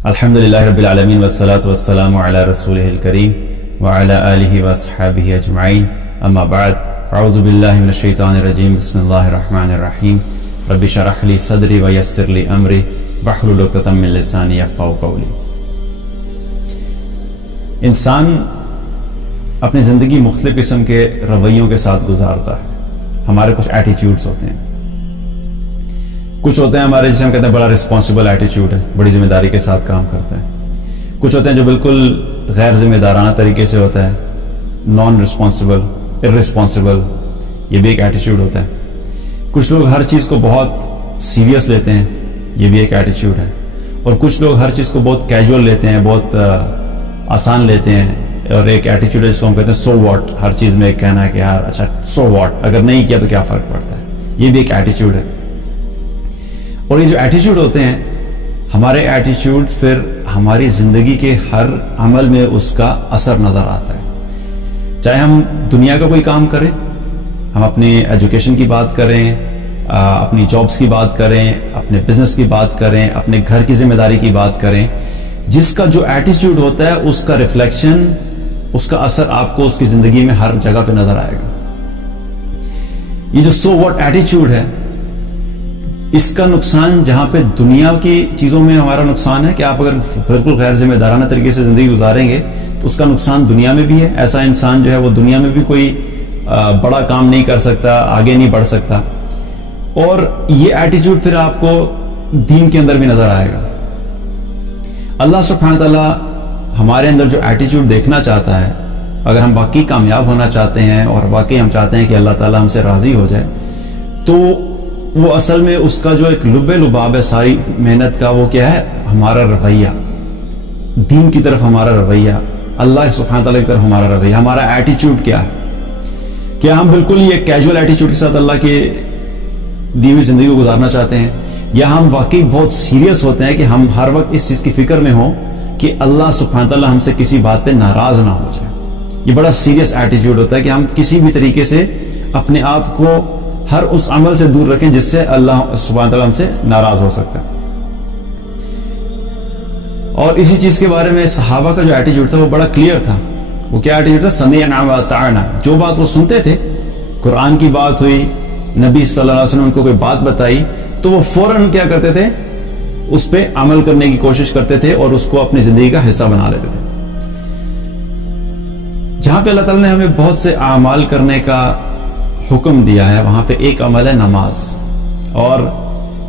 الحمدللہ رب العالمین والصلاة والسلام علی رسولہ الکریم وعلی آلہ واصحابہ اجمعین اما بعد اعوذ باللہ من الشیطان الرجیم بسم اللہ الرحمن الرحیم رب اشرح لی صدری ویسر لی امری واحلل عقدۃ من لسانی یفقہوا قولی۔ انسان اپنی زندگی مختلف قسم کے رویوں کے ساتھ گزارتا ہے۔ ہمارے کچھ ایٹیٹیوڈز ہوتے ہیں، کچھ ہوتے ہیں ہمارے جسے ہم کہتے ہیں بڑا رسپانسبل ایٹیٹیوڈ ہے، بڑی ذمہ داری کے ساتھ کام کرتا ہے۔ کچھ ہوتے ہیں جو بالکل غیر ذمہ دارانہ طریقے سے ہوتا ہے، نان رسپانسبل، ارسپانسبل، یہ بھی ایک ایٹیٹیوڈ ہوتا ہے۔ کچھ لوگ ہر چیز کو بہت سیریس لیتے ہیں، یہ بھی ایک ایٹیٹیوڈ ہے۔ اور کچھ لوگ ہر چیز کو بہت کیجول لیتے ہیں، بہت آسان لیتے ہیں، اور ایک ایٹیٹیوڈ ہے جس کو ہم کہتے ہیں سو واٹ، ہر چیز میں کہنا ہے کہ یار اچھا سو واٹ، اگر نہیں کیا تو کیا فرق پڑتا ہے، یہ بھی ایک ایٹیٹیوڈ ہے۔ اور یہ جو ایٹیٹیوڈ ہوتے ہیں، ہمارے ایٹیٹیوڈ پھر ہماری زندگی کے ہر عمل میں اس کا اثر نظر آتا ہے۔ چاہے ہم دنیا کا کوئی کام کریں، ہم اپنی ایجوکیشن کی بات کریں، اپنی جابس کی بات کریں، اپنے بزنس کی بات کریں، اپنے گھر کی ذمہ داری کی بات کریں، جس کا جو ایٹیٹیوڈ ہوتا ہے اس کا ریفلیکشن، اس کا اثر آپ کو اس کی زندگی میں ہر جگہ پہ نظر آئے گا۔ یہ جو سو واٹ ایٹیٹیوڈ ہے، اس کا نقصان جہاں پہ دنیا کی چیزوں میں ہمارا نقصان ہے کہ آپ اگر بالکل غیر ذمہ دارانہ طریقے سے زندگی گزاریں گے تو اس کا نقصان دنیا میں بھی ہے۔ ایسا انسان جو ہے وہ دنیا میں بھی کوئی بڑا کام نہیں کر سکتا، آگے نہیں بڑھ سکتا۔ اور یہ ایٹیٹیوڈ پھر آپ کو دین کے اندر بھی نظر آئے گا۔ اللہ سبحانہ تعالیٰ ہمارے اندر جو ایٹیٹیوڈ دیکھنا چاہتا ہے، اگر ہم واقعی کامیاب ہونا چاہتے ہیں اور واقعی ہم چاہتے ہیں کہ اللہ تعالیٰ ہم سے راضی ہو جائے، تو وہ اصل میں اس کا جو ایک لب لباب ہے ساری محنت کا، وہ کیا ہے؟ ہمارا رویہ، دین کی طرف ہمارا رویہ، اللہ سبحانہ تعالیٰ کی طرف ہمارا رویہ، ہمارا ایٹیٹیوڈ کیا ہے؟ کیا ہم بالکل یہ کیجول ایٹیٹیوڈ کے ساتھ اللہ کے دی ہوئی زندگی کو گزارنا چاہتے ہیں، یا ہم واقعی بہت سیریس ہوتے ہیں کہ ہم ہر وقت اس چیز کی فکر میں ہوں کہ اللہ سبحانہ تعالیٰ ہم سے کسی بات پہ ناراض نہ ہو جائے؟ یہ بڑا سیریس ایٹیٹیوڈ ہوتا ہے کہ ہم کسی بھی طریقے سے اپنے آپ کو ہر اس عمل سے دور رکھیں جس سے اللہ سبحانہ تعالیٰ ہم سے ناراض ہو سکتا ہے۔ اور اسی چیز کے بارے میں صحابہ کا جو ایٹیٹیوڈ تھا وہ بڑا کلیئر تھا۔ وہ کیا ایٹیٹیوڈ تھا؟ سمعنا واطعنا۔ جو بات وہ سنتے تھے، قرآن کی بات ہوئی، نبی صلی اللہ علیہ وسلم نے ان کو کوئی بات بتائی، تو وہ فوراً کیا کرتے تھے؟ اس پہ عمل کرنے کی کوشش کرتے تھے اور اس کو اپنی زندگی کا حصہ بنا لیتے تھے۔ جہاں پہ اللہ تعالیٰ نے ہمیں بہت سے اعمال کرنے کا حکم دیا ہے، وہاں پہ ایک عمل ہے نماز۔ اور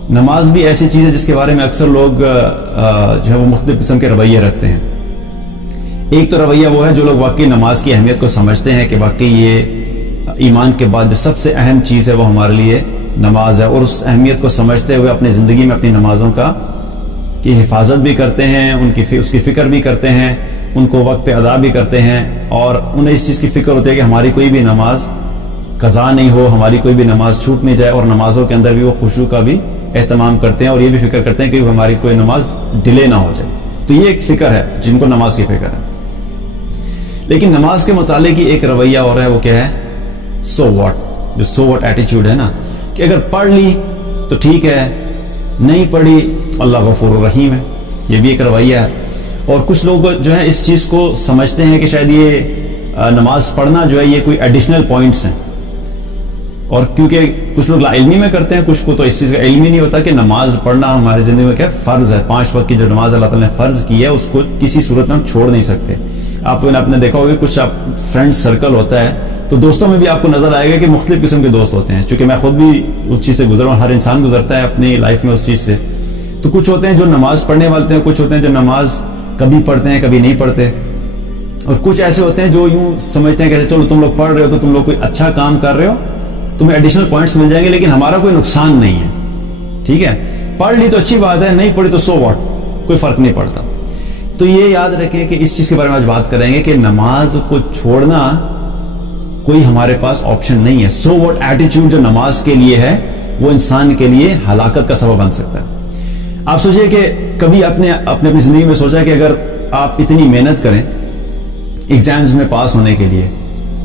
نماز بھی ایسی چیز ہے جس کے بارے میں اکثر لوگ جو ہے وہ مختلف قسم کے رویے رکھتے ہیں۔ ایک تو رویہ وہ ہے جو لوگ واقعی نماز کی اہمیت کو سمجھتے ہیں کہ واقعی یہ ایمان کے بعد جو سب سے اہم چیز ہے وہ ہمارے لیے نماز ہے، اور اس اہمیت کو سمجھتے ہوئے اپنی زندگی میں اپنی نمازوں کی حفاظت بھی کرتے ہیں، اس کی فکر بھی کرتے ہیں، ان کو وقت پہ ادا بھی کرتے ہیں، اور انہیں اس چیز کی فکر ہوتی ہے کہ ہماری کوئی بھی نماز قضا نہیں ہو، ہماری کوئی بھی نماز چھوٹ نہیں جائے، اور نمازوں کے اندر بھی وہ خشوع کا بھی اہتمام کرتے ہیں، اور یہ بھی فکر کرتے ہیں کہ ہماری کوئی نماز ڈیلے نہ ہو جائے۔ تو یہ ایک فکر ہے جن کو نماز کی فکر ہے۔ لیکن نماز کے متعلق ہی ایک رویہ اور ہے، وہ کیا ہے؟ سو واٹ، جو سو واٹ ایٹیٹیوڈ ہے نا، کہ اگر پڑھ لی تو ٹھیک ہے، نہیں پڑھی تو اللہ غفور الرحیم ہے، یہ بھی ایک رویہ ہے۔ اور کچھ لوگ جو ہے اس چیز کو سمجھتے ہیں کہ شاید یہ نماز پڑھنا جو ہے یہ کوئی ایڈیشنل پوائنٹس ہیں، اور کیونکہ کچھ لوگ لا علمی میں کرتے ہیں، کچھ کو تو اس چیز کا علم ہی نہیں ہوتا کہ نماز پڑھنا ہماری زندگی میں کیا فرض ہے۔ 5 وقت کی جو نماز اللہ تعالیٰ نے فرض کی ہے اس کو کسی صورت میں ہم چھوڑ نہیں سکتے۔ آپ نے دیکھا ہوگا کچھ فرینڈ سرکل ہوتا ہے تو دوستوں میں بھی آپ کو نظر آئے گا کہ مختلف قسم کے دوست ہوتے ہیں۔ چونکہ میں خود بھی اس چیز سے گزرا ہوں، ہر انسان گزرتا ہے اپنی لائف میں اس چیز سے۔ تو کچھ ہوتے ہیں جو نماز پڑھنے والے ہوتے ہیں، کچھ ہوتے ہیں جو نماز کبھی پڑھتے ہیں کبھی نہیں پڑھتے، اور کچھ ایسے ہوتے ہیں جو یوں سمجھتے ہیں کہ چلو تم لوگ پڑھ رہے ہو تو تم لوگ کوئی اچھا کام کر رہے ہو، تمہیں ایڈیشنل پوائنٹس مل جائیں گے، لیکن ہمارا کوئی نقصان نہیں ہے۔ ٹھیک ہے، پڑھ لی تو اچھی بات ہے، نہیں پڑھی تو سو واٹ، کوئی فرق نہیں پڑتا۔ تو یہ یاد رکھیں کہ اس چیز کے بارے میں آج بات کریں گے کہ نماز کو چھوڑنا کوئی ہمارے پاس آپشن نہیں ہے۔ سو واٹ ایٹیٹیوڈ جو نماز کے لیے ہے وہ انسان کے لیے ہلاکت کا سبب بن سکتا ہے۔ آپ سوچئے کہ کبھی اپنی زندگی میں سوچا کہ اگر آپ اتنی محنت کریں ایگزامز میں پاس ہونے کے لیے،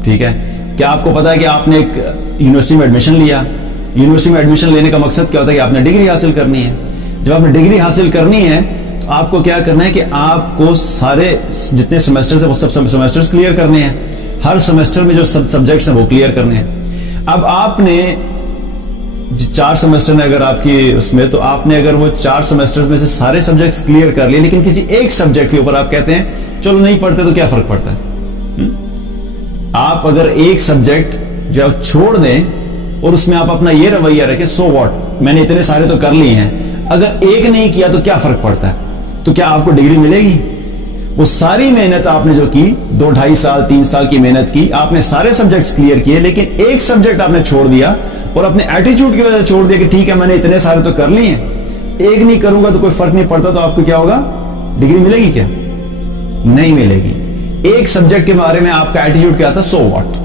ٹھیک ہے، کیا آپ کو پتا ہے کہ آپ نے ایک یونیورسٹی میں ایڈمیشن لیا، یونیورسٹی میں ایڈمیشن لینے کا مقصد کیا ہوتا ہے کہ آپ نے ڈگری حاصل کرنی ہے۔ جب آپ نے ڈگری حاصل کرنی ہے تو آپ کو کیا کرنا ہے کہ آپ کو سارے جتنے سیمسٹر ہیں وہ سب سیمسٹرز کلیئر کرنے ہیں. ہر سیمسٹر میں جو سبجیکٹس ہیں وہ کلیئر کرنے ہیں. اب آپ نے 4 سیمسٹر میں اگر آپ کی اس میں تو آپ نے اگر وہ 4 سیمسٹرز میں سے سارے سبجیکٹس کلیئر کر لیے, لیکن کسی ایک سبجیکٹ کے اوپر آپ کہتے ہیں چلو نہیں پڑھتے, تو کیا فرق پڑتا ہے؟ آپ اگر ایک سبجیکٹ جو ہے چھوڑ دیں اور اس میں آپ اپنا یہ رویہ رکھیں سو واٹ, میں نے اتنے سارے تو کر لیے ہیں, اگر ایک نہیں کیا تو کیا فرق پڑتا ہے؟ تو کیا آپ کو ڈگری ملے گی؟ وہ ساری محنت آپ نے جو کی 2-2.5 سال 3 سال کی محنت کی, آپ نے سارے سبجیکٹس کلیئر کیے, لیکن ایک سبجیکٹ آپ نے چھوڑ دیا اور اپنے ایٹیچیوڈ کی وجہ سے چھوڑ دیا کہ ٹھیک ہے میں نے اتنے سارے تو کر لیے ہیں, ایک نہیں کروں گا تو کوئی فرق نہیں پڑتا, تو آپ کو کیا ہوگا؟ ڈگری ملے گی کیا؟ نہیں ملے گی. ایک سبجیکٹ کے بارے میں آپ کا ایٹیچیوڈ کیا تھا؟ So what.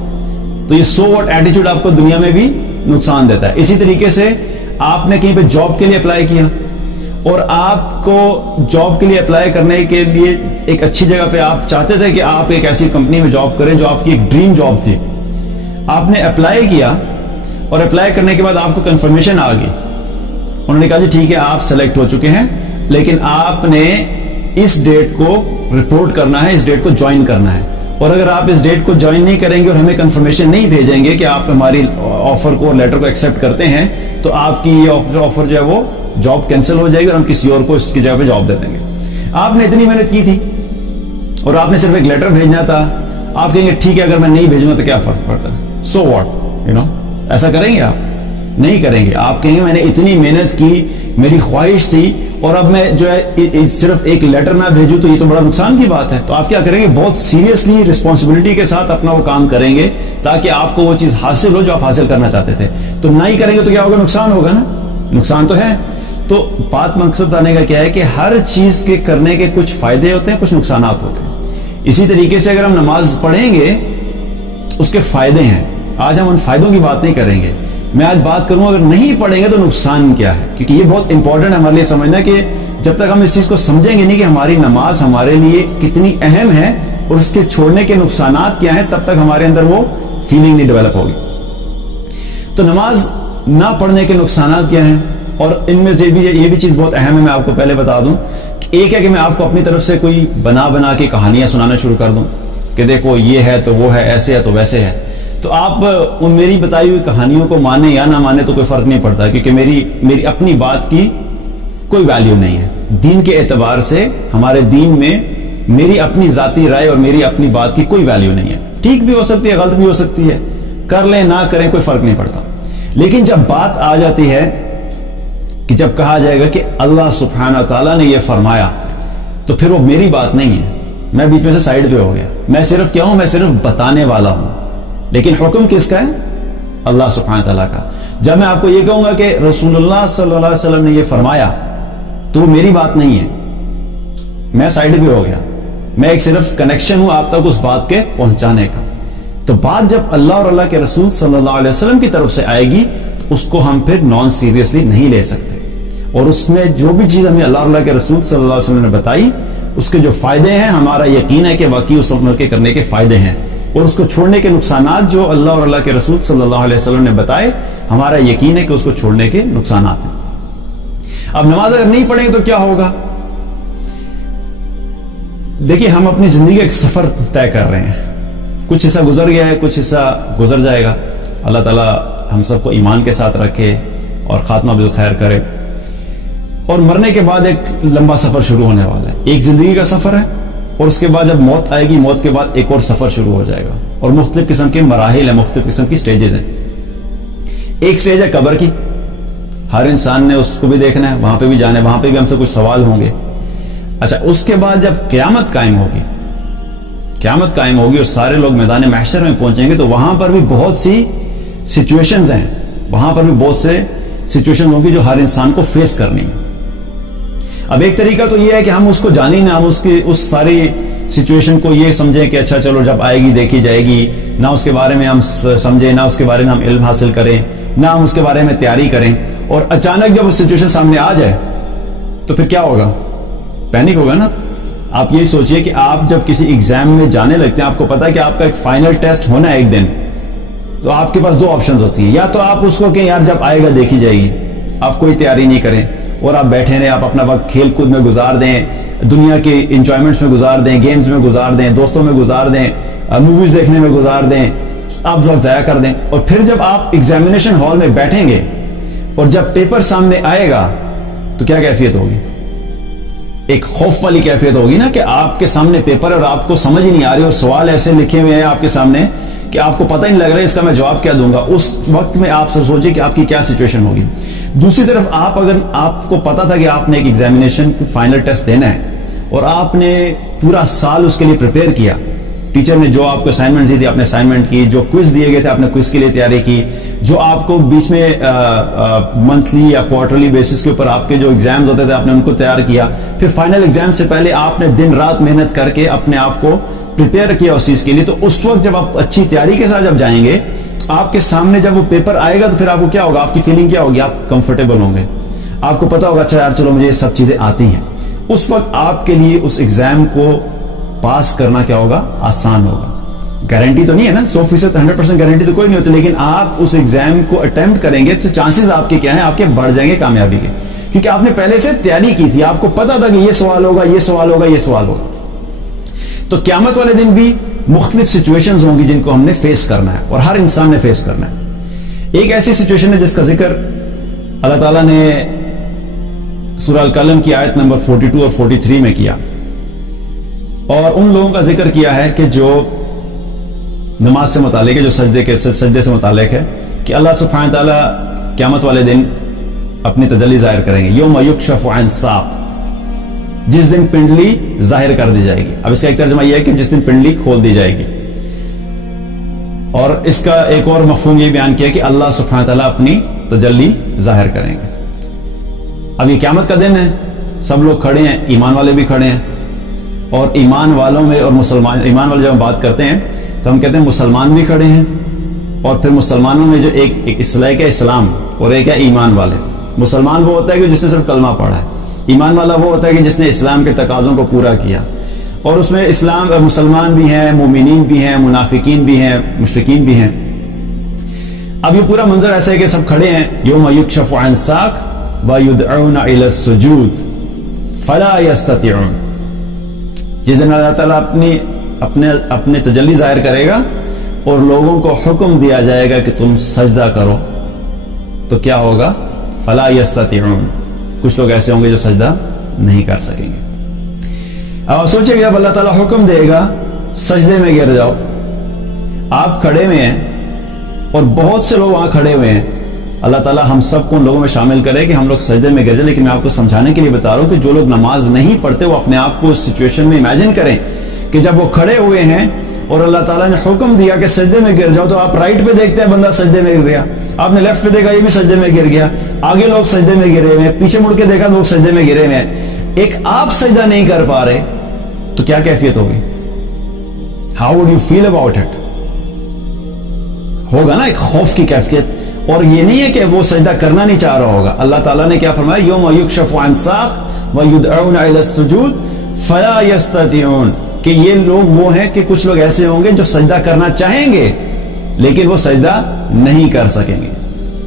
تو یہ سو واٹ ایٹیچیوڈ آپ کو دنیا میں بھی نقصان دیتا ہے. اسی طریقے سے آپ نے کہیں پہ جاب کے لیے اپلائی کیا اور آپ کو جاب کے لیے اپلائی کرنے کے لیے ایک اچھی جگہ پہ آپ چاہتے تھے کہ آپ ایک ایسی کمپنی میں جاب کریں جو آپ کی ایک ڈریم جاب تھی. آپ نے اپلائی کیا اور اپلائی کرنے کے بعد آپ کو کنفرمیشن آ گئی, انہوں نے کہا جی ٹھیک ہے آپ سلیکٹ ہو چکے ہیں, لیکن آپ نے اس ڈیٹ کو رپورٹ کرنا ہے, اس ڈیٹ کو جوائن کرنا ہے, اور اگر آپ اس ڈیٹ کو جوائن نہیں کریں گے اور ہمیں کنفرمیشن نہیں بھیجیں گے کہ آپ ہماری آفر کو اور لیٹر کو ایکسیپٹ کرتے ہیں, تو آپ کی یہ آفر جو ہے وہ جاب کینسل ہو جائے گی اور ہم کسی اور کو اس کی جگہ پہ جاب دے دیں گے. آپ نے اتنی محنت کی تھی اور آپ نے صرف ایک لیٹر بھیجنا تھا, آپ کہیں گے ٹھیک ہے اگر میں نہیں بھیجوں گا تو کیا فرق پڑتا ہے, سو واٹ, ایسا کریں گے؟ آپ نہیں کریں گے. آپ کہیں گے میں نے اتنی محنت کی, میری خواہش تھی, اور اب میں جو ہے صرف ایک لیٹر نہ بھیجوں تو یہ تو بڑا نقصان کی بات ہے. تو آپ کیا کریں گے؟ بہت سیریسلی رسپانسبلٹی کے ساتھ اپنا وہ کام کریں گے تاکہ آپ کو وہ چیز حاصل ہو جو آپ حاصل کرنا چاہتے تھے. تو نہ ہی کریں گے تو کیا ہوگا؟ نقصان ہوگا نا, نقصان تو ہے. تو بات مقصد آنے کا کیا ہے کہ ہر چیز کے کرنے کے کچھ فائدے ہوتے ہیں, کچھ نقصانات ہوتے ہیں. اسی طریقے سے اگر ہم نماز پڑھیں گے تو اس کے فائدے ہیں. آج ہم ان فائدوں کی بات نہیں کریں گے, میں آج بات کروں اگر نہیں پڑھیں گے تو نقصان کیا ہے, کیونکہ یہ بہت امپورٹنٹ ہے ہمارے لیے سمجھنا کہ جب تک ہم اس چیز کو سمجھیں گے نہیں کہ ہماری نماز ہمارے لیے کتنی اہم ہے اور اس کے چھوڑنے کے نقصانات کیا ہیں, تب تک ہمارے اندر وہ فیلنگ نہیں ڈیولپ ہوگی. تو نماز نہ پڑھنے کے نقصانات کیا ہیں, اور ان میں سے بھی یہ بھی چیز بہت اہم ہے, میں آپ کو پہلے بتا دوں. ایک ہے کہ میں آپ کو اپنی طرف سے کوئی بنا کے کہانیاں سنانا شروع کر دوں کہ دیکھو یہ ہے تو وہ ہے, ایسے ہے تو ویسے ہے, تو آپ ان میری بتائی ہوئی کہانیوں کو مانیں یا نہ مانیں تو کوئی فرق نہیں پڑتا, کیونکہ میری اپنی بات کی کوئی ویلیو نہیں ہے. دین کے اعتبار سے ہمارے دین میں میری اپنی ذاتی رائے اور میری اپنی بات کی کوئی ویلیو نہیں ہے. ٹھیک بھی ہو سکتی ہے, غلط بھی ہو سکتی ہے, کر لیں نہ کریں کوئی فرق نہیں پڑتا. لیکن جب بات آ جاتی ہے کہ جب کہا جائے گا کہ اللہ سبحانہ تعالیٰ نے یہ فرمایا, تو پھر وہ میری بات نہیں ہے, میں بیچ میں سے سائیڈ پہ ہو گیا. میں صرف کیا ہوں؟ میں صرف بتانے والا ہوں, لیکن حکم کس کا ہے؟ اللہ سبحانہ تعالیٰ کا. جب میں آپ کو یہ کہوں گا کہ رسول اللہ صلی اللہ علیہ وسلم نے یہ فرمایا, تو وہ میری بات نہیں ہے, میں سائیڈ پہ ہو گیا, میں ایک صرف کنیکشن ہوں آپ تک اس بات کے پہنچانے کا. تو بات جب اللہ اور اللہ کے رسول صلی اللہ علیہ وسلم کی طرف سے آئے گی تو اس کو ہم پھر نان سیریسلی نہیں لے سکتے, اور اس میں جو بھی چیز ہمیں اللہ اور اللہ کے رسول صلی اللہ علیہ وسلم نے بتائی اس کے جو فائدے ہیں, ہمارا یقین ہے کہ واقعی اس عمل کے کرنے کے فائدے ہیں, اور اس کو چھوڑنے کے نقصانات جو اللہ اور اللہ کے رسول صلی اللہ علیہ وسلم نے بتائے, ہمارا یقین ہے کہ اس کو چھوڑنے کے نقصانات ہیں. اب نماز اگر نہیں پڑھیں گے تو کیا ہوگا؟ دیکھیے ہم اپنی زندگی کا ایک سفر طے کر رہے ہیں, کچھ حصہ گزر گیا ہے, کچھ حصہ گزر جائے گا. اللہ تعالیٰ ہم سب کو ایمان کے ساتھ رکھے اور خاتمہ بالخیر کرے. اور مرنے کے بعد ایک لمبا سفر شروع ہونے والا ہے. ایک زندگی کا سفر ہے, اور اس کے بعد جب موت آئے گی, موت کے بعد ایک اور سفر شروع ہو جائے گا, اور مختلف قسم کے مراحل ہیں, مختلف قسم کی سٹیجز ہیں. ایک سٹیج ہے قبر کی, ہر انسان نے اس کو بھی دیکھنا ہے, وہاں پہ بھی جانا ہے, وہاں پہ بھی ہم سے کچھ سوال ہوں گے. اچھا, اس کے بعد جب قیامت قائم ہوگی اور سارے لوگ میدان محشر میں پہنچیں گے, تو وہاں پر بھی بہت سی سچویشنز ہیں, وہاں پر بھی بہت سے سچویشن ہوگی جو ہر انسان کو فیس کرنی ہے. اب ایک طریقہ تو یہ ہے کہ ہم اس کو جانیں نہ, ہم اس ساری سچویشن کو یہ سمجھیں کہ اچھا چلو جب آئے گی دیکھی جائے گی, نہ اس کے بارے میں ہم سمجھیں, نہ اس کے بارے میں ہم علم حاصل کریں, نہ ہم اس کے بارے میں تیاری کریں, اور اچانک جب اس سچویشن سامنے آ جائے تو پھر کیا ہوگا؟ پینک ہوگا نا. آپ یہی سوچئے کہ آپ جب کسی ایگزام میں جانے لگتے ہیں, آپ کو پتا ہے کہ آپ کا ایک فائنل ٹیسٹ ہونا ہے ایک دن, تو آپ کے پاس 2 آپشنز ہوتی ہیں, یا تو آپ اس کو کہ یار جب آئے گا دیکھی جائے گی, آپ کوئی تیاری نہیں کریں, اور آپ بیٹھے رہیں, آپ اپنا وقت کھیل کود میں گزار دیں, دنیا کے انجوائمنٹس میں گزار دیں, گیمز میں گزار دیں, دوستوں میں گزار دیں, موویز دیکھنے میں گزار دیں, آپ وقت ضائع کر دیں. اور پھر جب آپ ایگزامینیشن ہال میں بیٹھیں گے اور جب پیپر سامنے آئے گا تو کیا کیفیت ہوگی؟ ایک خوف والی کیفیت ہوگی نا, کہ آپ کے سامنے پیپر اور آپ کو سمجھ ہی نہیں آ رہی, اور سوال ایسے لکھے ہوئے ہیں آپ کے سامنے کہ آپ کو پتہ ہی نہیں لگ رہا ہے اس کا میں جواب کیا دوں گا. اس وقت میں آپ سے سوچیں کہ آپ کی کیا سچویشن ہوگی. دوسری طرف اگر آپ کو پتا تھا کہ آپ نے ایک ایگزامینیشن فائنل ٹیسٹ دینا ہے اور آپ نے پورا سال اس کے لیے پریپیئر کیا, ٹیچر نے جو آپ کو اسائنمنٹ دی تھی آپ نے اسائنمنٹ کی, جو کوئز دیے گئے تھے آپ نے کوئز کے لیے تیاری کی, جو آپ کو بیچ میں منتھلی یا کوارٹرلی بیسس کے اوپر آپ کے جو ایگزامز ہوتے تھے آپ نے ان کو تیار کیا, پھر فائنل ایگزام سے پہلے آپ نے دن رات محنت کر کے اپنے آپ کو پریپیئر کیا اس چیز کے لیے. تو اس وقت جب آپ اچھی تیاری کے ساتھ جب جائیں گے تو آپ کے سامنے جب وہ پیپر آئے گا تو پھر آپ کو کیا ہوگا, آپ کی فیلنگ کیا ہوگی؟ آپ کمفرٹیبل ہوں گے, آپ کو پتا ہوگا اچھا یار چلو مجھے یہ سب چیزیں آتی ہیں. اس وقت آپ کے لیے اس ایگزام کو پاس کرنا کیا ہوگا؟ آسان ہوگا. گارنٹی تو نہیں ہے نا 100%, 100% گارنٹی تو کوئی نہیں ہوتی, لیکن آپ اس ایگزام کو اٹیمپٹ کریں گے تو چانسز آپ کے کیا ہیں؟ آپ کے بڑھ جائیں گے کامیابی کے, کیونکہ آپ نے پہلے سے تیاری کی تھی, آپ کو پتا تھا کہ یہ سوال ہوگا, یہ سوال ہوگا, یہ سوال ہوگا. تو قیامت والے دن بھی مختلف سچویشنز ہوں گی جن کو ہم نے فیس کرنا ہے, اور ہر انسان نے فیس کرنا ہے. ایک ایسی سچویشن ہے جس کا ذکر اللہ تعالیٰ نے سورہ القلم کی آیت نمبر 42 اور 43 میں کیا, اور ان لوگوں کا ذکر کیا ہے کہ جو نماز سے متعلق ہے, جو سجدے سے متعلق ہے, کہ اللہ سبحانہ تعالیٰ قیامت والے دن اپنی تجلی ظاہر کریں گے. یوم یکشف عن ساق, جس دن پنڈلی ظاہر کر دی جائے گی. اب اس کا ایک ترجمہ یہ ہے کہ جس دن پنڈلی کھول دی جائے گی, اور اس کا ایک اور مفہوم یہ بیان کیا کہ اللہ سبحانہ تعالیٰ اپنی تجلی ظاہر کریں گے. اب یہ قیامت کا دن ہے, سب لوگ کھڑے ہیں, ایمان والے بھی کھڑے ہیں, اور ایمان والوں میں اور مسلمان, ایمان والے جب ہم بات کرتے ہیں تو ہم کہتے ہیں مسلمان بھی کھڑے ہیں, اور پھر مسلمانوں میں جو ایک اصلاح کا اسلام اور ایک ہے ایمان والے. مسلمان وہ ہوتا ہے کہ جس نے صرف کلمہ پڑھا ہے, ایمان والا وہ ہوتا ہے کہ جس نے اسلام کے تقاضوں کو پورا کیا, اور اس میں مسلمان بھی ہیں, مومنین بھی ہیں, منافقین بھی ہیں, مشرکین بھی ہیں. اب یہ پورا منظر ایسا ہے کہ سب کھڑے ہیں. یوم یکشف عن ساق وَيُدْعَوْنَ إِلَى السُّجُودِ فَلَا يَسْتَطِعُونَ, جس دن اللہ تعالیٰ اپنے تجلی ظاہر کرے گا اور لوگوں کو حکم دیا جائے گا کہ تم سجدہ کرو, تو کیا ہوگا؟ فَلَا يَسْتَطِعُونَ, کچھ لوگ ایسے ہوں گے جو سجدہ نہیں کر سکیں گے. اب سوچیں کہ جب اللہ تعالیٰ حکم دے گا سجدے میں گر جاؤ, آپ کھڑے ہوئے ہیں اور بہت سے لوگ وہاں کھڑے ہوئے ہیں, اللہ تعالیٰ ہم سب کو ان لوگوں میں شامل کرے کہ ہم لوگ سجدے میں گر جائیں. لیکن میں آپ کو سمجھانے کے لیے بتا رہا ہوں کہ جو لوگ نماز نہیں پڑھتے وہ اپنے آپ کو اس سچویشن میں امیجن کریں کہ جب وہ کھڑے ہوئے ہیں اور اللہ تعالیٰ نے حکم دیا کہ سجدے میں گر جاؤ, تو آپ رائٹ پہ دیکھتے ہیں بندہ سجدے میں گر گیا, آپ نے لیفٹ پہ دیکھا یہ بھی سجدے میں گر گیا, آگے لوگ سجدے میں گرے ہوئے ہیں, پیچھے مڑ کے دیکھا لوگ سجدے میں گرے ہوئے ہیں, ایک آپ سجدہ نہیں کر پا رہے, تو کیا کیفیت ہوگی؟ How would you feel about it? ہوگا نا ایک خوف کی کیفیت. اور یہ نہیں ہے کہ وہ سجدہ کرنا نہیں چاہ رہا ہوگا. اللہ تعالیٰ نے کیا فرمایا؟ یوم یکشف عن ساق وَيُدْعَوْنَ إِلَى السُّجُودِ فَلَا يَسْتَطِعُونَ, کہ یہ لوگ وہ ہیں کہ کچھ لوگ ایسے ہوں گے جو سجدہ کرنا چاہیں گے لیکن وہ سجدہ نہیں کر سکیں گے.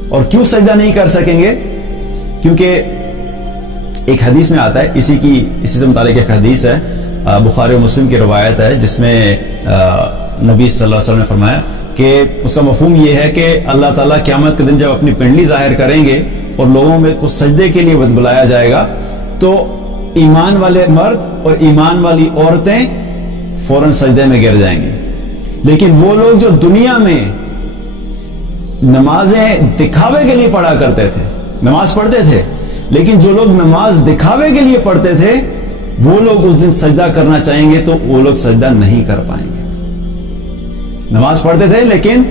اور کیوں سجدہ نہیں کر سکیں گے؟ کیونکہ ایک حدیث میں آتا ہے, اسی سے متعلق ایک حدیث ہے, بخاری و مسلم کی روایت ہے, جس میں نبی صلی اللہ علیہ وسلم نے فرمایا کہ اس کا مفہوم یہ ہے کہ اللہ تعالیٰ قیامت کے دن جب اپنی پنڈلی ظاہر کریں گے اور لوگوں میں کو سجدے کے لیے بلایا جائے گا, تو ایمان والے مرد اور ایمان والی عورتیں فوراً سجدے میں گر جائیں گے. لیکن وہ لوگ جو دنیا میں نمازیں دکھاوے کے لیے پڑھا کرتے تھے, نماز پڑھتے تھے, لیکن جو لوگ نماز دکھاوے کے لیے پڑھتے تھے وہ لوگ اس دن سجدہ کرنا چاہیں گے تو وہ لوگ سجدہ نہیں کر پائیں گے. نماز پڑھتے تھے لیکن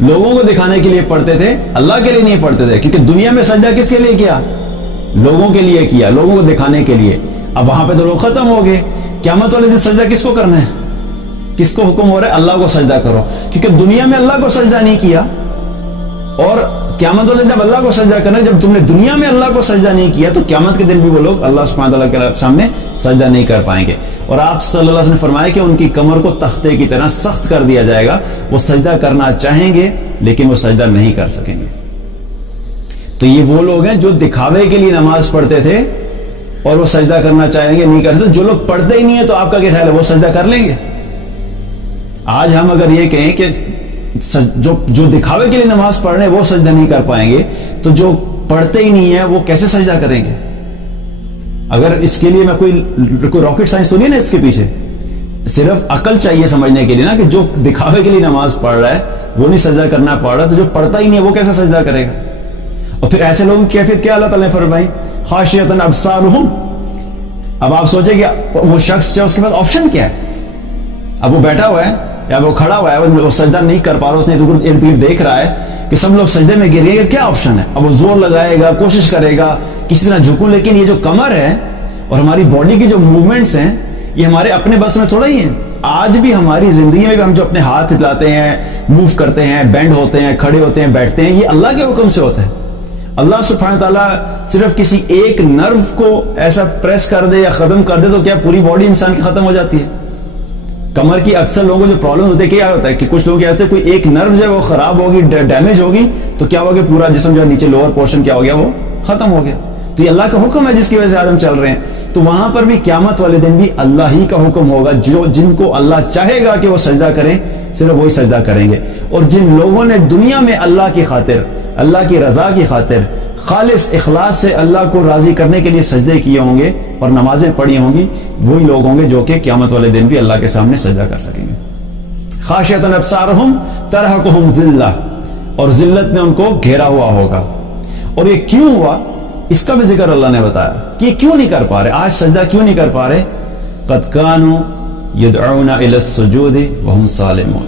لوگوں کو دکھانے کے لیے پڑھتے تھے, اللہ کے لیے نہیں پڑھتے تھے, کیونکہ دنیا میں سجدہ کس کے لیے کیا؟ لوگوں کے لیے کیا, لوگوں کو دکھانے کے لیے. اب وہاں پہ تو لوگ ختم ہو گئے. قیامت والے دن سجدہ کس کو کرنا ہے؟ کس کو حکم ہو رہا ہے؟ اللہ کو سجدہ کرو, کیونکہ دنیا میں اللہ کو سجدہ نہیں کیا. اور قیامت والے دن جب اللہ کو سجدہ کرنا, جب تم نے دنیا میں اللہ کو سجدہ نہیں کیا تو قیامت کے دن بھی وہ لوگ اللہ سبحانہ تعالیٰ کے سامنے سجدہ نہیں کر پائیں گے. اور آپ صلی اللہ علیہ وسلم نے فرمایا کہ ان کی کمر کو تختے کی طرح سخت کر دیا جائے گا, وہ سجدہ کرنا چاہیں گے لیکن وہ سجدہ نہیں کر سکیں گے. تو یہ وہ لوگ ہیں جو دکھاوے کے لیے نماز پڑھتے تھے اور وہ سجدہ کرنا چاہیں گے نہیں کرتے. جو لوگ پڑھتے ہی نہیں ہیں تو آپ کا کیا خیال ہے وہ سجدہ کر لیں گے؟ آج ہم اگر یہ کہیں کہ جو دکھاوے کے لیے نماز پڑھ رہے ہیں وہ سجدہ نہیں کر پائیں گے, تو جو پڑھتے ہی نہیں ہیں وہ کیسے سجدہ کریں گے؟ اگر اس کے لیے میں کوئی راکٹ سائنس تو نہیں نا اس کے پیچھے, صرف عقل چاہیے سمجھنے کے لیے نا کہ جو دکھاوے کے لیے نماز پڑھ رہا ہے وہ نہیں سجدہ کرنا پڑ رہا, تو جو پڑھتا ہی نہیں ہے وہ کیسے سجدہ کرے گا؟ اور پھر ایسے لوگوں کی کیفیت کیا اللہ تعالیٰ نے فرمائی, خاشعۃ ابصارہم. اب آپ سوچیں کہ وہ شخص جو اس کے پاس آپشن کیا ہے, اب وہ بیٹھا ہوا ہے یا وہ کھڑا ہوا ہے, وہ سجدہ نہیں کر پا رہا, اس نے ارد گرد دیکھ رہا ہے کہ سب لوگ سجدے میں گر گئے, کیا آپشن ہے؟ اب وہ زور لگائے گا, کوشش کرے گا کسی طرح جھکوں, لیکن یہ جو کمر ہے اور ہماری باڈی کی جو موومنٹس ہیں یہ ہمارے اپنے بس میں تھوڑا ہی ہیں. آج بھی ہماری زندگی میں بھی ہم جو اپنے ہاتھ ہلاتے ہیں, موو کرتے ہیں, بینڈ ہوتے ہیں, کھڑے ہوتے ہیں, بیٹھتے ہیں, یہ اللہ کے حکم سے ہوتا ہے. اللہ سبحانہ تعالیٰ صرف کسی ایک نرو کو ایسا پریس کر دے یا ختم کر دے تو کیا پوری باڈی انسان کی ختم ہو جاتی ہے؟ کمر کی اکثر لوگوں کو جو پرابلم ہوتی ہے کیا ہوتا ہے کہ کچھ لوگ کیا ہوتے ہیں کوئی ایک نرو جو ہے وہ خراب ہوگی, ڈیمیج ہوگی, تو کیا ہوگا پورا جسم جو ہے نیچے لوور پورشن کیا ہو گیا وہ ختم ہو گیا. تو یہ اللہ کا حکم ہے جس کی وجہ سے آج ہم چل رہے ہیں. تو وہاں پر بھی قیامت والے دن بھی اللہ ہی کا حکم ہوگا, جن کو اللہ چاہے گا کہ وہ سجدہ کریں صرف وہی سجدہ کریں گے. اور جن لوگوں نے دنیا میں اللہ کی خاطر, اللہ کی رضا کی خاطر خالص اخلاص سے اللہ کو راضی کرنے کے لیے سجدے کیے ہوں گے اور نمازیں پڑھی ہوں گی, وہی لوگ ہوں گے جو کہ قیامت والے دن بھی اللہ کے سامنے سجدہ کر سکیں گے. خاشعۃ ابصارہم ترہقہم ذلہ, اور ذلت نے ان کو گھیرا ہوا ہوگا. اور یہ کیوں ہوا اس کا بھی ذکر اللہ نے بتایا کہ یہ کیوں نہیں کر پا رہے, آج سجدہ کیوں نہیں کر پا رہے. قد کانوا یدعون الی السجود وہم سالمون.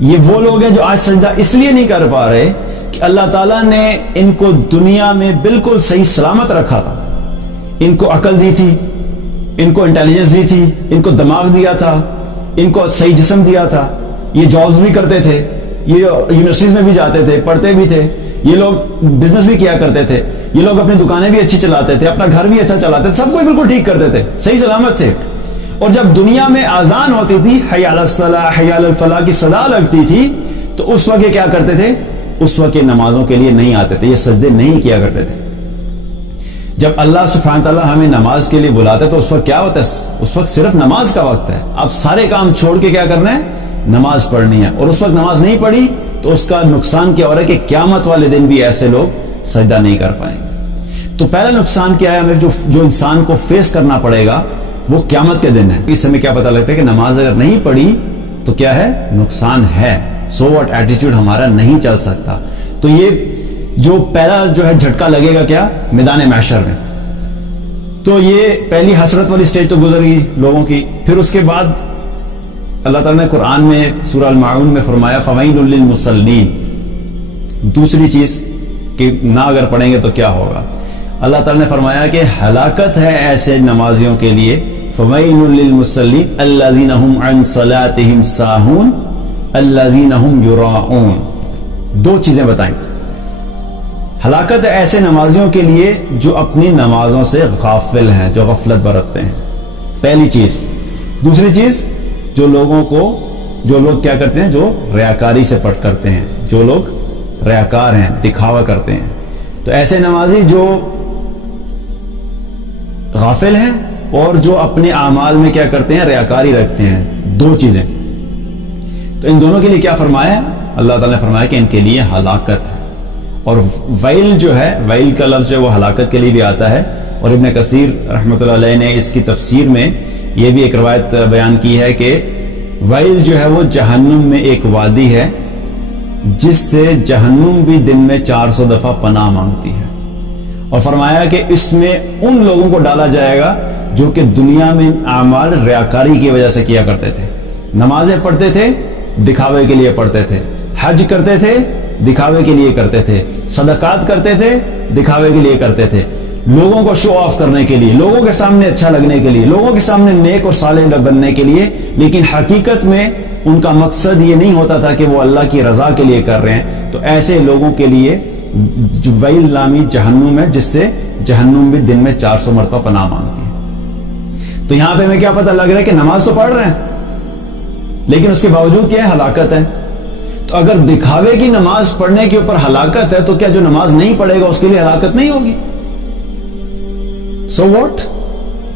یہ وہ لوگ ہیں جو آج سجدہ اس لیے نہیں کر پا رہے کہ اللہ تعالیٰ نے ان کو دنیا میں بالکل صحیح سلامت رکھا تھا, ان کو عقل دی تھی, ان کو انٹیلیجنس دی تھی, ان کو دماغ دیا تھا, ان کو صحیح جسم دیا تھا, یہ جابز بھی کرتے تھے, یہ یونیورسٹیز میں بھی جاتے تھے, پڑھتے بھی تھے, یہ لوگ بزنس بھی کیا کرتے تھے, یہ لوگ اپنی دکانیں بھی اچھی چلاتے تھے, اپنا گھر بھی اچھا چلاتے تھے, سب کو بالکل ٹھیک کرتے تھے, صحیح سلامت تھے. اور جب دنیا میں اذان ہوتی تھی حی علی الصلاۃ حی علی الفلاح کی صدا لگتی تھی تو اس وقت یہ کیا کرتے تھے, اس وقت یہ نمازوں کے لیے نہیں آتے تھے, یہ سجدے نہیں کیا کرتے تھے. جب اللہ سبحانہ تعالیٰ ہمیں نماز کے لیے بلاتا ہے تو اس وقت کیا ہوتا ہے, اس وقت صرف نماز کا وقت ہے, اب سارے کام چھوڑ کے کیا کرنا ہے, نماز پڑھنی ہے. اور اس وقت نماز نہیں پڑھی تو اس کا نقصان کیا ہو رہا ہے کہ قیامت والے دن بھی ایسے لوگ سجدہ نہیں کر پائیں گے. تو پہلا نقصان کیا ہے ہمیں جو انسان کو فیس کرنا پڑے گا وہ قیامت کے دن ہے. اس سے ہمیں کیا پتہ لگتا ہے کہ نماز اگر نہیں پڑھی تو کیا ہے, نقصان ہے. سو واٹ ایٹیٹیوڈ ہمارا نہیں چل سکتا. تو یہ جو پہلا جو ہے جھٹکا لگے گا کیا, میدان محشر میں. تو یہ پہلی حسرت والی سٹیج تو گزر گئی لوگوں کی. پھر اس کے بعد اللہ تعالیٰ نے قرآن میں سورہ الماعون میں فرمایا فویل للمصلین. دوسری چیز کہ نہ اگر پڑھیں گے تو کیا ہوگا, اللہ تعالیٰ نے فرمایا کہ ہلاکت ہے ایسے نمازیوں کے لیے, فویل للمصلین الذین هم عن صلاتهم ساہون الذین هم یراؤون. دو چیزیں بتائیں. ہلاکت ہے ایسے نمازیوں کے لیے جو اپنی نمازوں سے غافل ہیں, جو غفلت برتتے ہیں, پہلی چیز. دوسری چیز جو لوگ کیا کرتے ہیں, جو ریاکاری سے پٹ کرتے ہیں, جو لوگ ریاکار ہیں, دکھاوا کرتے ہیں. تو ایسے نمازی جو غافل ہیں اور جو اپنے اعمال میں کیا کرتے ہیں, ریاکاری رکھتے ہیں. دو چیزیں. تو ان دونوں کے لیے کیا فرمایا, اللہ تعالیٰ نے فرمایا کہ ان کے لیے ہلاکت ہے. اور ویل جو ہے, ویل کا لفظ جو ہے وہ ہلاکت کے لیے بھی آتا ہے. اور ابن کثیر رحمۃ اللہ علیہ نے اس کی تفسیر میں یہ بھی ایک روایت بیان کی ہے کہ ویل جو ہے وہ جہنم میں ایک وادی ہے جس سے جہنم بھی دن میں 400 دفعہ پناہ مانگتی ہے. اور فرمایا کہ اس میں ان لوگوں کو ڈالا جائے گا جو کہ دنیا میں اعمال ریاکاری کی وجہ سے کیا کرتے تھے. نمازیں پڑھتے تھے, دکھاوے کے لیے پڑھتے تھے. حج کرتے تھے, دکھاوے کے لیے کرتے تھے. صدقات کرتے تھے, دکھاوے کے لیے کرتے تھے. لوگوں کو شو آف کرنے کے لیے, لوگوں کے سامنے اچھا لگنے کے لیے, لوگوں کے سامنے نیک اور صالح بننے کے لیے. لیکن حقیقت میں ان کا مقصد یہ نہیں ہوتا تھا کہ وہ اللہ کی رضا کے لیے کر رہے ہیں. تو ایسے لوگوں کے لیے ویل نامی جہنم ہے جس سے جہنم بھی دن میں 400 مرتبہ پناہ مانگتی ہے. تو یہاں پہ ہمیں کیا پتہ لگ رہا ہے کہ نماز تو پڑھ رہے ہیں لیکن اس کے باوجود کیا ہے, ہلاکت ہے. تو اگر دکھاوے کی نماز پڑھنے کے اوپر ہلاکت ہے تو کیا جو نماز نہیں پڑھے گا اس کے لیے ہلاکت نہیں ہوگی؟ So what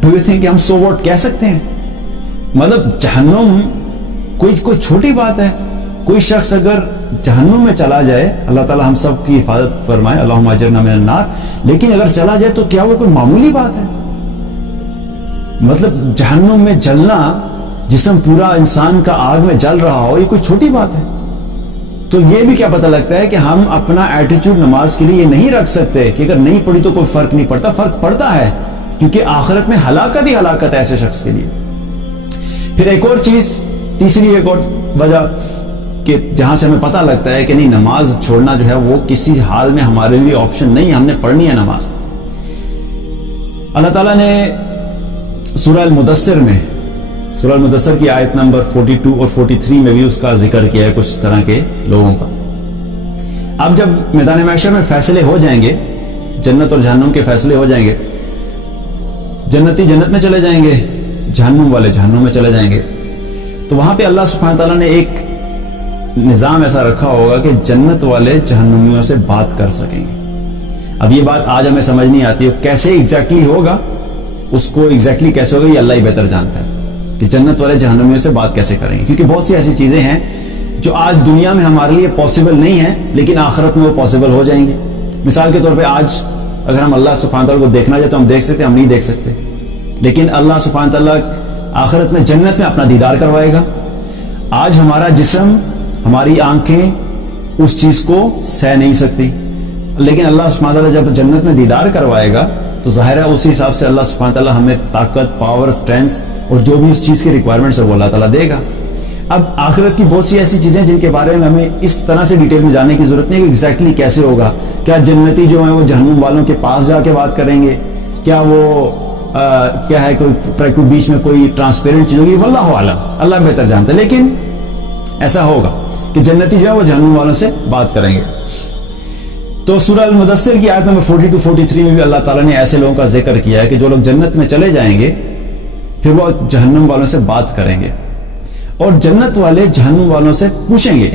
do you think ہم سو واٹ کہہ سکتے ہیں؟ مطلب جہنم کوئی چھوٹی بات ہے؟ کوئی شخص اگر جہنم میں چلا جائے، اللہ تعالی ہم سب کی حفاظت فرمائے، اللہم اجرنا من النار، لیکن اگر چلا جائے تو کیا وہ کوئی معمولی بات ہے؟ مطلب جہنم میں جلنا، جسم پورا انسان کا آگ میں جل رہا ہو، یہ کوئی چھوٹی بات ہے؟ تو یہ بھی کیا پتہ لگتا ہے کہ ہم اپنا ایٹیٹیوڈ نماز کے لیے یہ نہیں رکھ سکتے کہ اگر نہیں پڑھی تو کوئی فرق نہیں پڑتا. فرق پڑتا ہے، کیونکہ آخرت میں ہلاکت ہی ہلاکت ہے ایسے شخص کے لیے. پھر ایک اور چیز، تیسری ایک اور وجہ کہ جہاں سے ہمیں پتہ لگتا ہے کہ نہیں، نماز چھوڑنا جو ہے وہ کسی حال میں ہمارے لیے آپشن نہیں، ہم نے پڑھنی ہے نماز. اللہ تعالیٰ نے سورہ المدثر میں، سورہ المدثر کی آیت نمبر 42 اور 43 میں بھی اس کا ذکر کیا ہے کچھ طرح کے لوگوں کا. اب جب میدان محشر میں فیصلے ہو جائیں گے، جنت اور جہنم کے فیصلے ہو جائیں گے، جنتی جنت میں چلے جائیں گے، جہنم والے جہنم میں چلے جائیں گے، تو وہاں پہ اللہ سبحانہ تعالیٰ نے ایک نظام ایسا رکھا ہوگا کہ جنت والے جہنمیوں سے بات کر سکیں گے. اب یہ بات آج ہمیں سمجھ نہیں آتی کیسے ایگزیکٹلی ہوگا، اس کو ایگزیکٹلی کیسے ہوگا یہ اللہ ہی بہتر جانتا ہے کہ جنت والے جہنمیوں سے بات کیسے کریں گے. کیونکہ بہت سی ایسی چیزیں ہیں جو آج دنیا میں ہمارے لیے پاسبل نہیں ہیں، لیکن آخرت میں وہ پاسبل ہو جائیں گے. مثال کے طور پہ آج اگر ہم اللہ سبحانہ تعالیٰ کو دیکھنا چاہے تو ہم دیکھ سکتے ہیں، ہم نہیں دیکھ سکتے، لیکن اللہ سبحانہ تعالیٰ آخرت میں جنت میں اپنا دیدار کروائے گا. آج ہمارا جسم، ہماری آنکھیں اس چیز کو سہ نہیں سکتی، لیکن اللہ سبحانہ تعالیٰ جب جنت میں دیدار کروائے گا تو ظاہر ہے اسی حساب سے اللہ سبحانہ تعالیٰ ہمیں طاقت، پاور، اسٹرینتھ اور جو بھی اس چیز کی ریکوائرمنٹس ہے وہ اللہ تعالیٰ دے گا. اب آخرت کی بہت سی ایسی چیزیں جن کے بارے میں ہمیں اس طرح سے ڈیٹیل میں جاننے کی ضرورت نہیں ہے کہ ایگزیکٹلی کیسے ہوگا. کیا جنتی جو ہیں وہ جہنم والوں کے پاس جا کے بات کریں گے؟ کیا وہ کیا ہے کوئی بیچ میں کوئی ٹرانسپیرنٹ چیز ہوگی؟ واللہ عالم، اللہ بہتر جانتا ہے، لیکن ایسا ہوگا کہ جنتی جو ہے وہ جہنم والوں سے بات کریں گے. تو سورہ المدثر کی آیت نمبر 42-43 میں بھی اللہ تعالیٰ نے ایسے لوگوں کا ذکر کیا ہے کہ جو لوگ جنت میں چلے جائیں گے پھر وہ جہنم والوں سے بات کریں گے، اور جنت والے جہنم والوں سے پوچھیں گے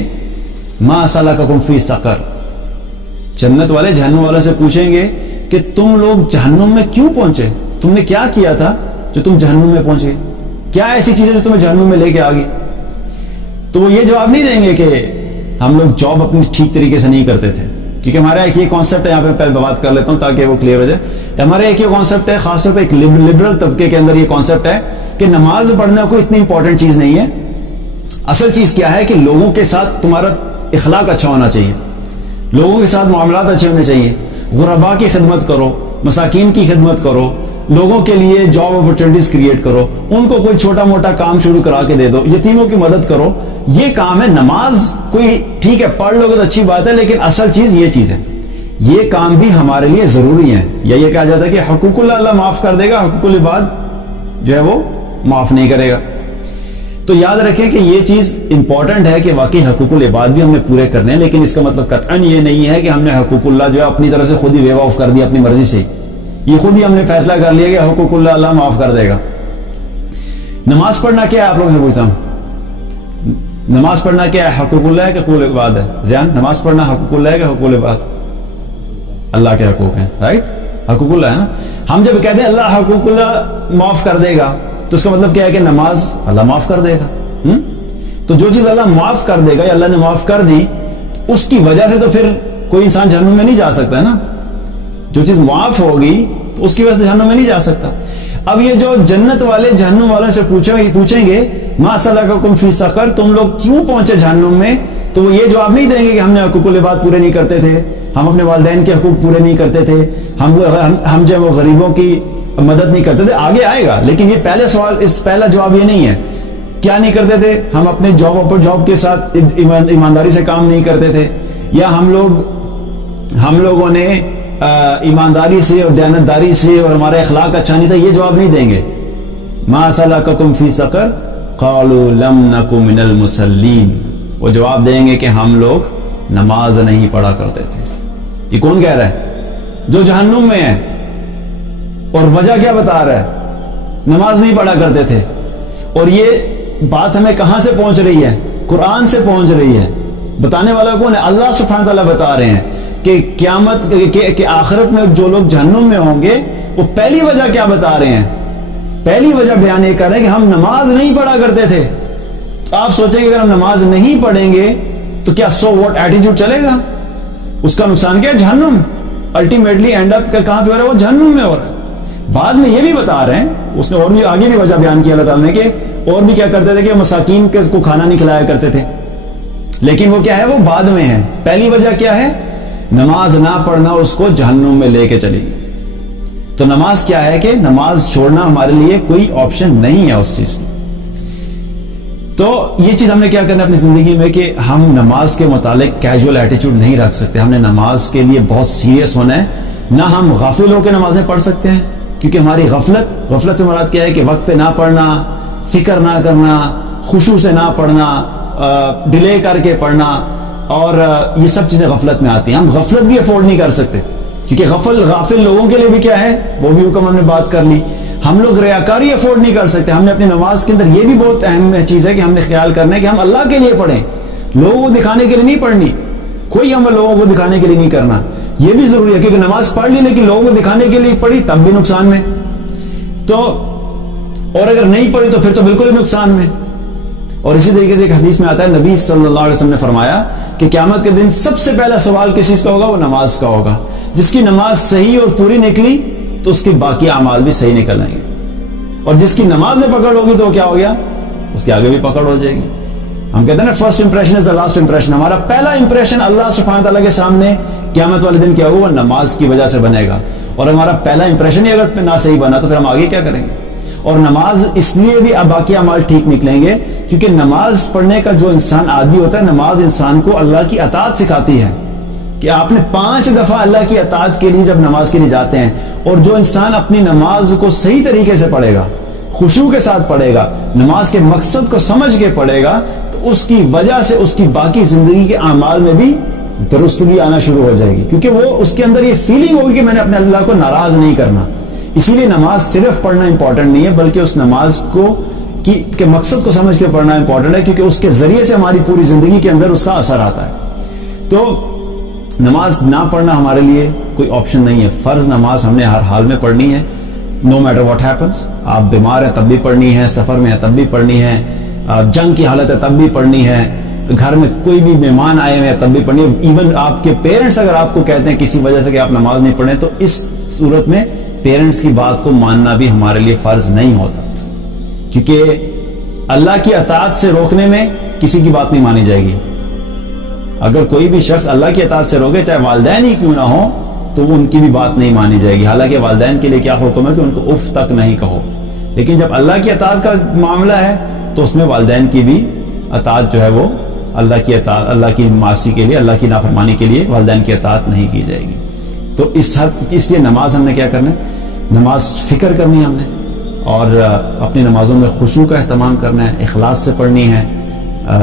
ما سلککم فی سقر. جنت والے جہنم والوں سے پوچھیں گے کہ تم لوگ جہنم میں کیوں پہنچے؟ تم نے کیا کیا تھا جو تم جہنم میں پہنچے؟ کیا ایسی چیزیں جو تمہیں جہنم میں لے کے آ گئی؟ تو وہ یہ جواب نہیں دیں گے کہ ہم لوگ جاب اپنی ٹھیک طریقے سے نہیں کرتے تھے، کیونکہ ہمارا ایک یہ کانسیپٹ ہے، یہاں پہ پہلے بات کر لیتا ہوں تاکہ وہ کلیئر ہو جائے. ہمارا ایک یہ کانسیپٹ ہے، خاص طور پہ ایک لبرل طبقے کے اندر یہ کانسیپٹ ہے کہ نماز پڑھنا کوئی اتنی امپورٹنٹ چیز نہیں ہے. اصل چیز کیا ہے کہ لوگوں کے ساتھ تمہارا اخلاق اچھا ہونا چاہیے، لوگوں کے ساتھ معاملات اچھے ہونے چاہیے، غرباء کی خدمت کرو، مساکین کی خدمت کرو، لوگوں کے لیے جاب اپرچونٹیز کریٹ کرو، ان کو کوئی چھوٹا موٹا کام شروع کرا کے دے دو، یتیموں کی مدد کرو. یہ کام ہے. نماز کوئی ٹھیک ہے پڑھ لو گے تو اچھی بات ہے، لیکن اصل چیز یہ چیز ہے. یہ کام بھی ہمارے لیے ضروری ہے. یا یہ کہا جاتا ہے کہ حقوق اللہ معاف کر دے گا، حقوق العباد جو ہے وہ معاف نہیں کرے گا. تو یاد رکھیں کہ یہ چیز امپورٹنٹ ہے کہ واقعی حقوق العباد بھی ہم نے پورے کرنے ہیں، لیکن اس کا مطلب قطعاً یہ نہیں ہے کہ ہم نے حقوق اللہ جو ہے اپنی طرف سے خود ہی ویو آف کر دیا اپنی مرضی سے. یہ خود ہی ہم نے فیصلہ کر لیا کہ حقوق اللہ معاف کر دے گا. نماز پڑھنا کیا ہے؟ آپ لوگوں سے پوچھتا ہوں، نماز پڑھنا کیا ہے؟ حقوق اللہ ہے کہ حقوق العباد ہے؟ زیان، نماز پڑھنا حقوق اللہ ہے کہ حقوق العباد؟ اللہ کے حقوق ہیں، رائٹ؟ حقوق اللہ ہے نا. ہم جب کہتے ہیں اللہ حقوق اللہ معاف کر دے گا تو اس کا مطلب کیا ہے کہ نماز اللہ معاف کر دے گا. تو جو چیز اللہ معاف کر دے گا یا اللہ نے معاف کر دی اس کی وجہ سے تو پھر کوئی انسان جہنم میں نہیں جا سکتا ہے نا. جو چیز معاف ہوگی تو اس کی وجہ سے جہنم میں نہیں جا سکتا. اب یہ جو جنت والے جہنم والوں سے پوچھیں گے ما سلککم فی سقر، تم لوگ کیوں پہنچے جہنم میں، تو وہ یہ جواب نہیں دیں گے کہ ہم نے حقوق العباد پورے نہیں کرتے تھے، ہم اپنے والدین کے حقوق پورے نہیں کرتے تھے، ہم جو وہ غریبوں کی مدد نہیں کرتے تھے. آگے آئے گا، لیکن یہ پہلے سوال، اس پہلا جواب یہ نہیں ہے. کیا نہیں کرتے تھے؟ ہم اپنے جاب کے ساتھ ایمانداری سے کام نہیں کرتے تھے، یا ہم لوگوں نے ایمانداری سے اور دیانتداری سے اور ہمارا اخلاق اچھا نہیں تھا. یہ جواب نہیں دیں گے. ما سلککم فی سقر قالوا لم نک من المصلین. وہ جواب دیں گے کہ ہم لوگ نماز نہیں پڑھا کرتے تھے. یہ کون کہہ رہا ہے؟ جو جہنم میں ہے. اور وجہ کیا بتا رہا ہے؟ نماز نہیں پڑھا کرتے تھے. اور یہ بات ہمیں کہاں سے پہنچ رہی ہے؟ قرآن سے پہنچ رہی ہے. بتانے والا کون ہے؟ اللہ سبحانہ تعالیٰ بتا رہے ہیں کہ قیامت کہ آخرت میں جو لوگ جہنم میں ہوں گے وہ پہلی وجہ کیا بتا رہے ہیں؟ پہلی وجہ بیان یہ کر رہے ہیں کہ ہم نماز نہیں پڑھا کرتے تھے. تو آپ سوچیں کہ اگر ہم نماز نہیں پڑھیں گے تو کیا سو واٹ ایٹیٹیوڈ چلے گا؟ اس کا نقصان کیا ہے؟ جہنم. الٹیمیٹلی اینڈ اپ کہاں پہ ہو رہا ہے؟ وہ جہنم میں ہو رہا ہے. بعد میں یہ بھی بتا رہے ہیں، اس نے اور بھی آگے بھی وجہ بیان کی اللہ تعالیٰ نے، کہ اور بھی کیا کرتے تھے کہ مساکین کو کھانا نہیں کھلایا کرتے تھے. لیکن وہ کیا ہے؟ وہ بعد میں ہے. پہلی وجہ کیا ہے؟ نماز نہ پڑھنا اس کو جہنم میں لے کے چلے گی. تو نماز کیا ہے کہ نماز چھوڑنا ہمارے لیے کوئی آپشن نہیں ہے اس چیز کی. تو یہ چیز ہم نے کیا کرنا اپنی زندگی میں کہ ہم نماز کے متعلق کیجول ایٹیٹیوڈ نہیں رکھ سکتے. ہم نے نماز کے لیے بہت سیریس ہونا ہے. نہ ہم غافل ہو کے نمازیں پڑھ سکتے ہیں، کیونکہ ہماری غفلت سے مراد کیا ہے کہ وقت پہ نہ پڑھنا، فکر نہ کرنا، خشوع سے نہ پڑھنا، ڈیلے کر کے پڑھنا، اور یہ سب چیزیں غفلت میں آتی ہیں. ہم غفلت بھی افورڈ نہیں کر سکتے، کیونکہ غافل لوگوں کے لیے بھی کیا ہے؟ وہ بھی حکم ہم نے بات کر لی. ہم لوگ ریاکاری افورڈ نہیں کر سکتے. ہم نے اپنی نماز کے اندر یہ بھی بہت اہم چیز ہے کہ ہم نے خیال کرنا ہے کہ ہم اللہ کے لیے پڑھیں، لوگوں کو دکھانے کے لیے نہیں پڑھنی. کوئی عمل لوگوں کو دکھانے کے لیے نہیں کرنا. یہ بھی ضروری ہے، کیونکہ نماز پڑھ لی لیکن لوگوں کو دکھانے کے لیے پڑھی تب بھی نقصان میں. تو اور اگر نہیں پڑھی تو پھر تو بالکل ہی نقصان میں. اور اسی طریقے سے ایک حدیث میں آتا ہے، نبی صلی اللہ علیہ وسلم نے فرمایا کہ قیامت کے دن سب سے پہلا سوال کس چیز کا ہوگا؟ وہ نماز کا ہوگا. جس کی نماز صحیح اور پوری نکلی تو اس کے باقی اعمال بھی صحیح نکل آئیں گے، اور جس کی نماز میں پکڑ ہوگی تو کیا ہو گیا؟ اس کے آگے بھی پکڑ ہو جائے گی. ہم کہتے ہیں نا first impression is the last impression. ہمارا پہلا امپریشن اللہ سبحانہ تعالیٰ کے سامنے قیامت والے دن کیا ہوگا؟ وہ نماز کی وجہ سے بنے گا. اور ہمارا پہلا امپریشن ہی اگر نہ صحیح بنا تو پھر ہم آگے کیا کریں گے؟ اور نماز اس لیے بھی باقی اعمال ٹھیک نکلیں گے کیونکہ نماز پڑھنے کا جو انسان عادی ہوتا ہے، نماز انسان کو اللہ کی اطاعت سکھاتی ہے کہ آپ نے 5 دفعہ اللہ کی اطاعت کے لیے جب نماز کے لیے جاتے ہیں، اور جو انسان اپنی نماز کو صحیح طریقے سے پڑھے گا، خشوع کے ساتھ پڑھے گا، نماز کے مقصد کو سمجھ کے پڑھے گا، تو اس کی وجہ سے اس کی باقی زندگی کے اعمال میں بھی درستگی آنا شروع ہو جائے گی، کیونکہ وہ اس کے اندر یہ فیلنگ ہوگی کہ میں نے اپنے اللہ کو ناراض نہیں کرنا. اسی لیے نماز صرف پڑھنا امپورٹنٹ نہیں ہے، بلکہ اس نماز کو کے مقصد کو سمجھ کے پڑھنا امپورٹنٹ ہے، کیونکہ اس کے ذریعے سے ہماری پوری زندگی کے اندر اس کا اثر آتا ہے. تو نماز نہ پڑھنا ہمارے لیے کوئی آپشن نہیں ہے. فرض نماز ہم نے ہر حال میں پڑھنی ہے، نو میٹر واٹ ہیپنس. آپ بیمار ہیں تب بھی پڑھنی ہے، سفر میں ہیں تب بھی پڑھنی ہے، جنگ کی حالت ہے تب بھی پڑھنی ہے، گھر میں کوئی بھی مہمان آئے ہوئے ہیں تب بھی پڑھنی ہے. ایون آپ کے پیرنٹس اگر آپ کو کہتے ہیں کسی وجہ سے کہ آپ نماز نہیں پڑھیں، تو اس صورت میں پیرنٹس کی بات کو ماننا بھی ہمارے لیے فرض نہیں ہوتا، کیونکہ اللہ کی اطاعت سے روکنے میں کسی کی بات نہیں مانی جائے گی. اگر کوئی بھی شخص اللہ کی اطاعت سے روکے، چاہے والدین ہی کیوں نہ ہو، تو ان کی بھی بات نہیں مانی جائے گی. حالانکہ والدین کے لیے کیا حکم ہے کہ ان کو اف تک نہیں کہو. لیکن جب اللہ کی اطاعت کا معاملہ ہے تو اس میں والدین کی بھی اطاعت جو ہے وہ اللہ کی معاصی کے لیے، اللہ کی نافرمانی کے لیے والدین کی اطاعت نہیں کی جائے گی. تو اس لیے نماز ہم نے کیا کرنا ہے؟ نماز فکر کرنی ہے ہم نے، اور اپنی نمازوں میں خشوع کا اہتمام کرنا ہے، اخلاص سے پڑھنی ہے،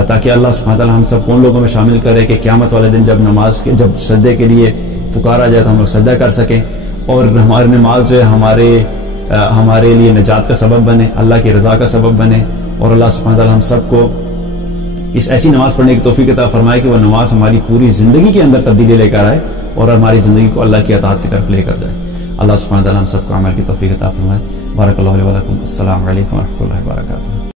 تاکہ اللہ سبحانہ تعالیٰ ہم سب کو ان لوگوں میں شامل کرے کہ قیامت والے دن جب سجدے کے لیے پکارا جائے تو ہم لوگ سجدہ کر سکیں، اور ہماری نماز جو ہے ہمارے لیے نجات کا سبب بنے، اللہ کی رضا کا سبب بنے، اور اللہ سبحانہ تعالیٰ ہم سب کو اس ایسی نماز پڑھنے کی توفیق عطا فرمائے کہ وہ نماز ہماری پوری زندگی کے اندر تبدیلی لے کر آئے اور ہماری زندگی کو اللہ کی اطاعت کی طرف لے کر جائے. اللہ سبحانہ تعالیٰ ہم سب کو عمل کی توفیق عطا فرمائے. بارک اللہ علیہ ولکم. السلام علیکم ورحمۃ اللہ وبرکاتہ.